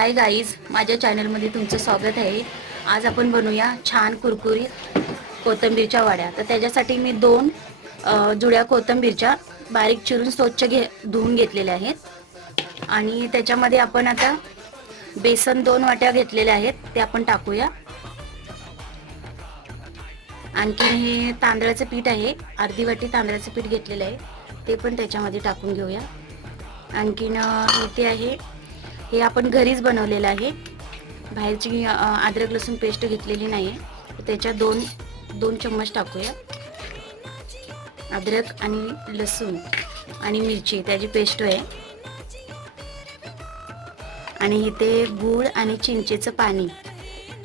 Hi guys, माझ्या चॅनलमध्ये तुमचं स्वागत आहे। आज आपण बनवूया छान कुरकुरीत कोथिंबीरच्या वड्या। तर त्याच्यासाठी मी दोन जुड्या कोथिंबीरच्या बारीक चिरून स्वच्छ धुवून घेतलेल्या आहेत आणि त्याच्यामध्ये आपण आता बेसन 2 वाट्या घेतलेल्या आहेत, ते आपण टाकूया। आणखी हे तांदळाचं पीठ आहे, अर्धी वाटी तांदळाचं पीठ घेतलेलं आहे, ते पण त्याच्यामध्ये टाकून घेऊया। आणखीन इथे आहे, हे आपण घरीच बनवलेलं आहे, बाहेरची अद्रक लसूण पेस्ट घेतलेली नाही आहे। त्याच्या दोन चम्मच टाकूया अद्रक आणि लसूण आणि मिरची त्याची पेस्ट आहे। आणि इथे गूळ आणि चिंचेचं पाणी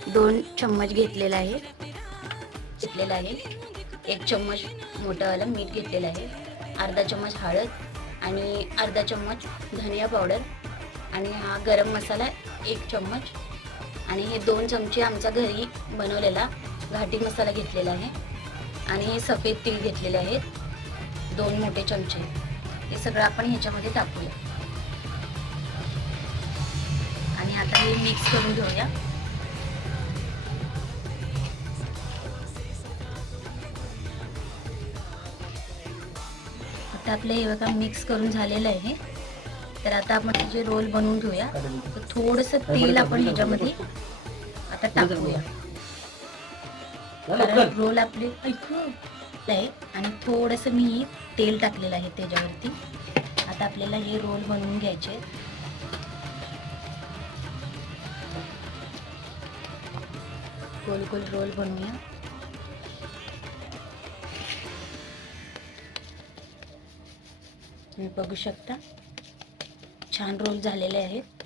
2 चम्मच घेतलेलं आहे। 1 चम्मच मोठावाला मीठ घेतलेलं आहे, अर्धा चम्मच हळद आणि अर्धा चम्मच धनिया पावडर आणि हा गरम मसाला 1 चम्मच आणि हे 2 चमचे आमचा घरी बनवलेला घाटी मसाला घेतलेला आहे आणि हे सफेद तीळ घेतलेले आहेत 2 मोठे चमचे। हे सगळं आपण ह्याच्यामध्ये टाकूया आणि आता हे मिक्स करून घेऊया। आता आपलं हे बघा मिक्स करून झालेलं आहे। तर आता आपण जे रोल बनवून घेऊया। तर थोडंसं तेल आपण ह्याच्यामध्ये आता टाकूया, कारण रोल आपले आहे आणि थोडंसं मी तेल टाकलेलं आहे त्याच्यावरती। आता आपल्याला हे रोल बनवून घ्यायचे, गोल गोल रोल बनवूया। तुम्ही बघू शकता छान रोल झालेले आहेत।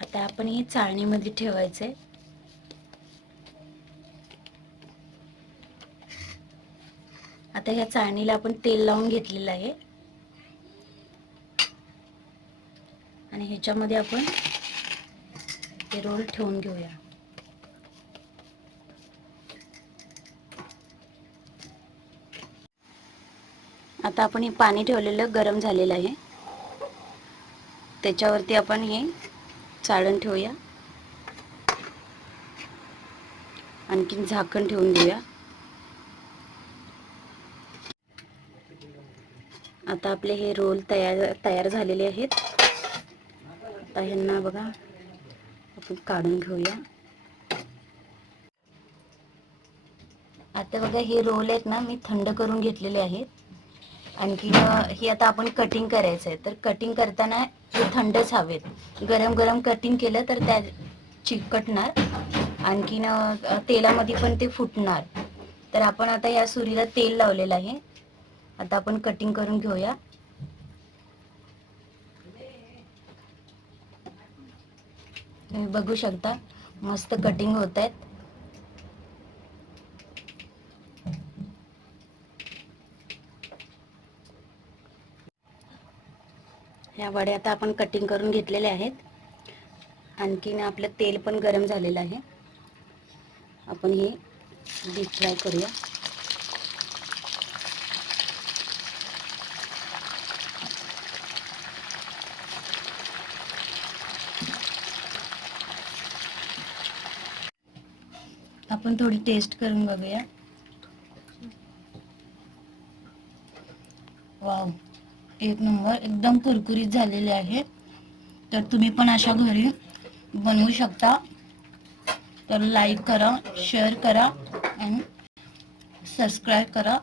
आता आपण हे चाळणीमध्ये ठेवायचे। आता ह्या चाळणीला आपण तेल लावून घेतलेलं आहे आणि ह्याच्यामध्ये आपण हे रोल ठेवून घेऊया। आता आपण हे पाणी ठेवलेलं गरम झालेलं आहे, त्याच्यावरती आपण हे चाळण ठेवूया, आणखीन झाकण ठेवून देऊया। आता आपले हे रोल तयार झालेले आहेत। आता ह्यांना बघा आपण काढून घेऊया। आता बघा हे रोल आहेत ना, मी थंड करून घेतलेले आहेत। आणखी हे आता आपण कटिंग करायचं आहे, तर कटिंग करताना हे थंडच हवेत। गरम गरम कटिंग केलं तर त्या चिकटणार, आणखीन तेलामध्ये पण ते फुटणार। तर आपण आता या सुरीला तेल लावलेलं आहे, आता आपण कटिंग करून घेऊया। तुम्ही बघू शकता मस्त कटिंग होत आहेत। ह्या वड्या आता आपण कटिंग करून घेतलेल्या आहेत, आणखीन आपलं तेल पण गरम झालेलं आहे। आपण हे डीप फ्राय करूया। आपण थोडी टेस्ट करून बघूया। वाव, 1 नंबर, एकदम कुरकुरीत झालेले आहे। तर तुम्ही पण अशा घरी बनवू शकता। तर लाईक करा, शेअर करा आणि सबस्क्राईब करा।